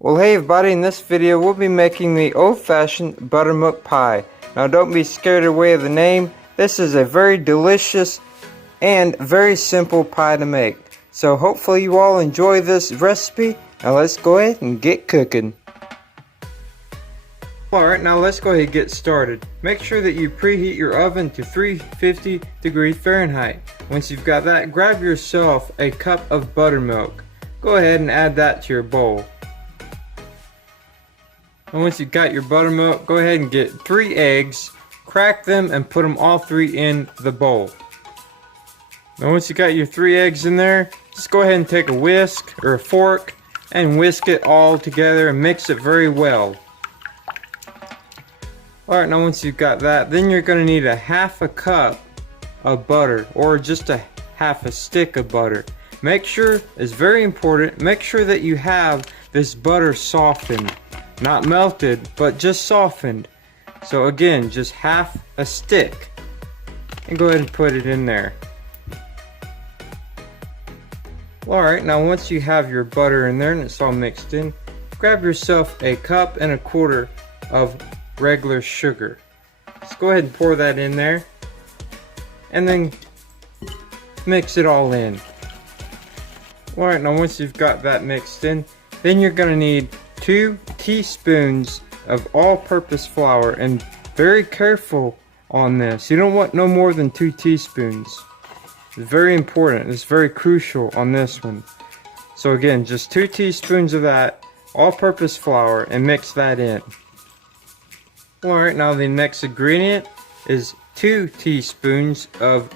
Well, hey everybody, in this video we'll be making the old-fashioned buttermilk pie. Now don't be scared away of the name. This is a very delicious and very simple pie to make. So hopefully you all enjoy this recipe. Now let's go ahead and get cooking. Alright, now let's go ahead and get started. Make sure that you preheat your oven to 350 degrees Fahrenheit. Once you've got that, grab yourself a cup of buttermilk. Go ahead and add that to your bowl. And once you've got your buttermilk, go ahead and get 3 eggs, crack them and put them all 3 in the bowl. Now once you got your 3 eggs in there, just go ahead and take a whisk or a fork and whisk it all together and mix it very well. Alright, now once you've got that, then you're going to need a half a cup of butter or just a half a stick of butter. Make sure, it's very important, make sure that you have this butter softened. Not melted, but just softened. So again, just half a stick. And go ahead and put it in there. Alright, now once you have your butter in there and it's all mixed in, grab yourself a cup and a quarter of regular sugar. Just go ahead and pour that in there. And then mix it all in. Alright, now once you've got that mixed in, then you're going to need 2 teaspoons of all-purpose flour, and very careful on this. You don't want no more than 2 teaspoons. It's very important. It's very crucial on this one. So again, just 2 teaspoons of that all-purpose flour and mix that in. Alright, now the next ingredient is 2 teaspoons of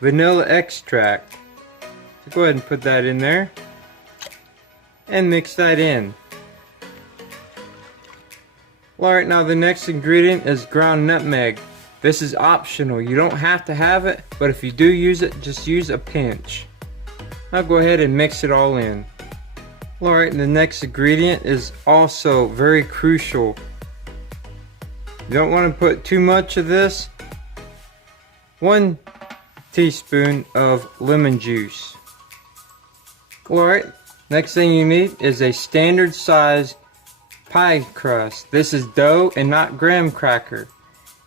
vanilla extract. So go ahead and put that in there and mix that in. Alright, now the next ingredient is ground nutmeg. This is optional. You don't have to have it, but if you do use it, just use a pinch. Now go ahead and mix it all in. Alright, the next ingredient is also very crucial. You don't want to put too much of this. 1 teaspoon of lemon juice. Alright, next thing you need is a standard size pie crust. This is dough and not graham cracker.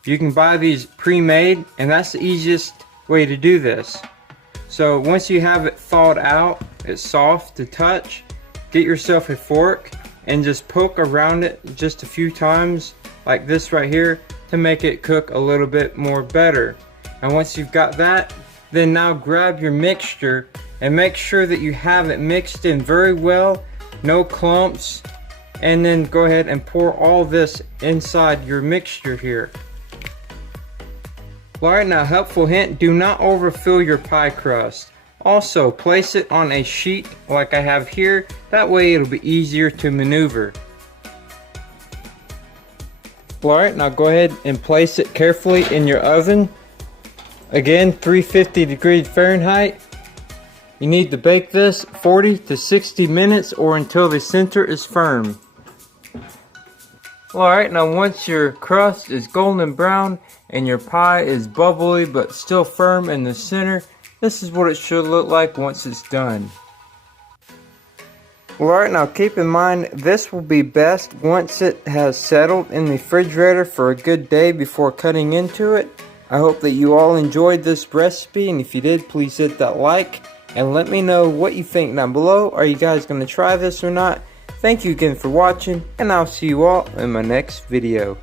You can buy these pre-made, and that's the easiest way to do this. So once you have it thawed out, it's soft to touch, get yourself a fork and just poke around it just a few times like this right here to make it cook a little bit more better. And once you've got that, then now grab your mixture and make sure that you have it mixed in very well, no clumps. And then go ahead and pour all this inside your mixture here. Alright, now helpful hint, do not overfill your pie crust. Also, place it on a sheet like I have here, that way it'll be easier to maneuver. Alright, now go ahead and place it carefully in your oven. Again, 350 degrees Fahrenheit. You need to bake this 40 to 60 minutes or until the center is firm. Alright, now once your crust is golden brown and your pie is bubbly but still firm in the center, this is what it should look like once it's done. Alright, now keep in mind this will be best once it has settled in the refrigerator for a good day before cutting into it. I hope that you all enjoyed this recipe, and if you did, please hit that like and let me know what you think down below. Are you guys going to try this or not? Thank you again for watching, and I'll see you all in my next video.